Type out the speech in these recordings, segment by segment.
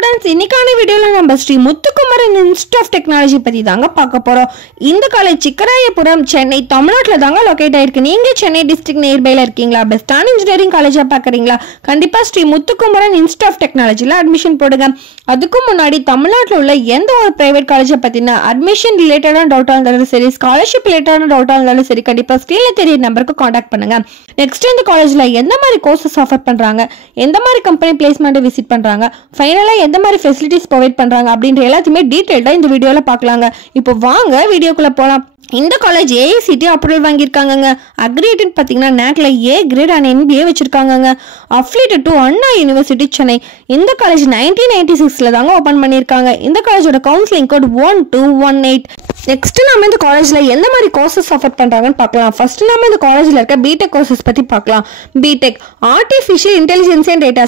Students இன்னைக்கான வீடியோல நம்ம Sri Muthukumaran institute of technology பத்தி தாங்க பார்க்க போறோம். இந்த காலேஜ் சிக்கராயபுரம் சென்னை தமிழ்நாட்டுல தாங்க லொகேட் ஆயிருக்கு. நீங்க சென்னை டிஸ்ட்ரிக்ட் நியர்பைல இருக்கீங்களா? பெஸ்டான இன்ஜினியரிங் காலேஜா பாக்குறீங்களா? கண்டிப்பா ஸ்ரீ முத்துக்குமரன் இன்ஸ்டிடியூட் ஆஃப் டெக்னாலஜில அட்மிஷன் போடுங்க. அதுக்கு முன்னாடி தமிழ்நாட்டில் உள்ள எந்த ஒரு பிரைவேட் காலேஜை பத்தின அட்மிஷன் ரிலேட்டடான டவுட்டா இருந்தாலும் சரி, ஸ்காலர்ஷிப் ரிலேட்டடான டவுட்டா இருந்தாலும் சரி, கண்டிப்பா ஸ்கிரீன்ல தெரிய நம்பருக்கு கான்டாக்ட் பண்ணுங்க. நெக்ஸ்ட் இந்த காலேஜ்ல எந்த மாதிரி கோர்சஸ் ஆஃபர் பண்றாங்க, எந்த மாதிரி கம்பெனி பிளேஸ்மெண்ட் விசிட் பண்றாங்க, ஃபைனலா எந்த மாதிரி ஃபெசிலிட்டிஸ் ப்ரொவைட் பண்றாங்க அப்படின்ற எல்லாத்தையுமே டீடைல்டா இந்த வீடியோல பார்க்கலாங்க. இப்போ வாங்க வீடியோக்குள்ள போலாம். இந்த காலேஜ் AICTE அப்ரூவல் வாங்கியிருக்காங்க. அக்ரிடேட் பார்த்தீங்கன்னா NACல A கிரேட் அண்ட் NBA வச்சிருக்காங்க. Affiliated to Anna university Chennai. இந்த காலேஜ் 1996ல தாங்க ஓபன் பண்ணியிருக்காங்க. இந்த காலேஜோட கவுன்சிலிங் கோட் 1218. நெக்ஸ்ட் நம்ம இந்த காலேஜ்ல எந்த மாதிரி கோர்சஸ் ஆஃபர் பண்றாங்கன்னு பார்க்கலாம். ஃபர்ஸ்ட் நம்ம இந்த காலேஜ்ல இருக்க பிடெக் கோர்சஸ் பத்தி பார்க்கலாம். BTech artificial intelligence and data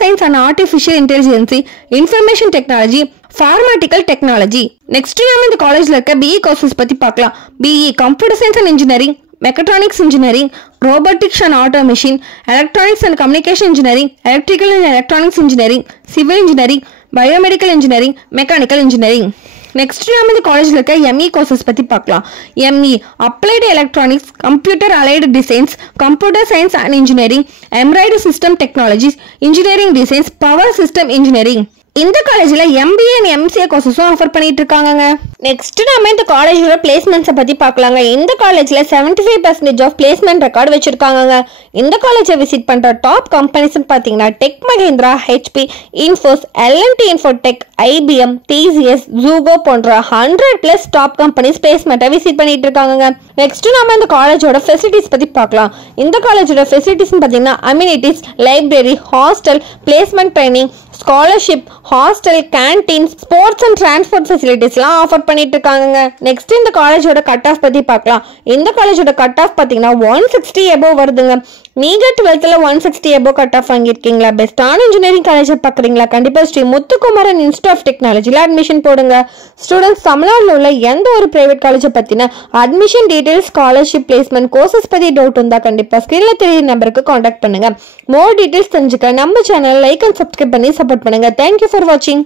science and artificial intelligence, information technology, pharmaceutical technology. Next நம்ம இந்த காலேஜ்ல இருக்க BE கோர்சஸ் பத்தி பார்க்கலாம். BE computer science and engineering, mechatronics engineering, robotics and automation, electronics and communication engineering, electrical and electronics engineering, civil engineering, biomedical engineering, mechanical engineering. Next நம்ம இந்த காலேஜ்ல இருக்க ME கோர்சஸ் பத்தி பார்க்கலாம். ME applied electronics, computer allied designs, computer science and engineering, embroidery system technologies, engineering designs, power system engineering. இந்த காலேஜ்ல MBA and MCA கோர்சஸும் offer பண்ணிட்டு இருக்காங்க. நெக்ஸ்ட் நம்ம இந்த காலேஜோட பிளேஸ்மெண்ட்ஸை பத்தி பார்க்கலாங்க. இந்த காலேஜ்ல 75% ஆஃப் பிளேஸ்மெண்ட் ரெக்கார்டு வச்சிருக்காங்க. இந்த காலேஜை விசிட் பண்ற டாப் கம்பெனிஸ் பாத்தீங்கன்னா tech Mahindra, HP, infos, L&T Infotech, IBM, TCS, Zogo போன்ற 100+ டாப் கம்பெனிஸ் பிளேஸ்மெண்ட்டை விசிட் பண்ணிட்டு இருக்காங்க. நெக்ஸ்ட் நம்ம இந்த காலேஜோட ஃபெசிலிட்டிஸ் பத்தி பார்க்கலாம். இந்த காலேஜோட ஃபெசிலிட்டிஸ் பாத்தீங்கன்னா amenities, library, hostel, placement training, scholarship, hostel, canteen, sports and transport ஃபெசிலிட்டிஸ்லாம் ஆஃபர் பண்ணிட்டு இருக்காங்க. நெக்ஸ்ட் இந்த காலேஜோட கட் ஆஃப் பத்தி பார்க்கலாம். இந்த காலேஜோட கட் ஆஃப் பாத்தீங்கன்னா 160 above வருதுங்க. நீங்க 12th 160 above கட் ஆஃப் வாங்கியிருக்கீங்களா? பெஸ்டான இன்ஜினியரிங் காலேஜை பார்க்குறீங்களா? கண்டிப்பா ஸ்ரீ முத்துக்குமரன் இன்ஸ்டிடியூட் ஆஃப் டெக்னாலஜில அட்மிஷன் போடுங்க. ஸ்டூடெண்ட்ஸ் தமிழ்நாட்டில் உள்ள எந்த ஒரு பிரைவேட் காலேஜை பத்தின admission details, scholarship, placement, courses பத்தி டவுட் இருந்தா கண்டிப்பா ஸ்கிரீன்ல தெரிய நம்பருக்கு கான்டாக்ட் பண்ணுங்க. மோர் டீடைல்ஸ் தெரிஞ்சுக்க நம்ம சேனல் லைக் அண்ட் சப்ஸ்கிரைப் பண்ணி சப்போர்ட் பண்ணுங்க. தேங்க்யூ ஃபார் வாட்சிங்.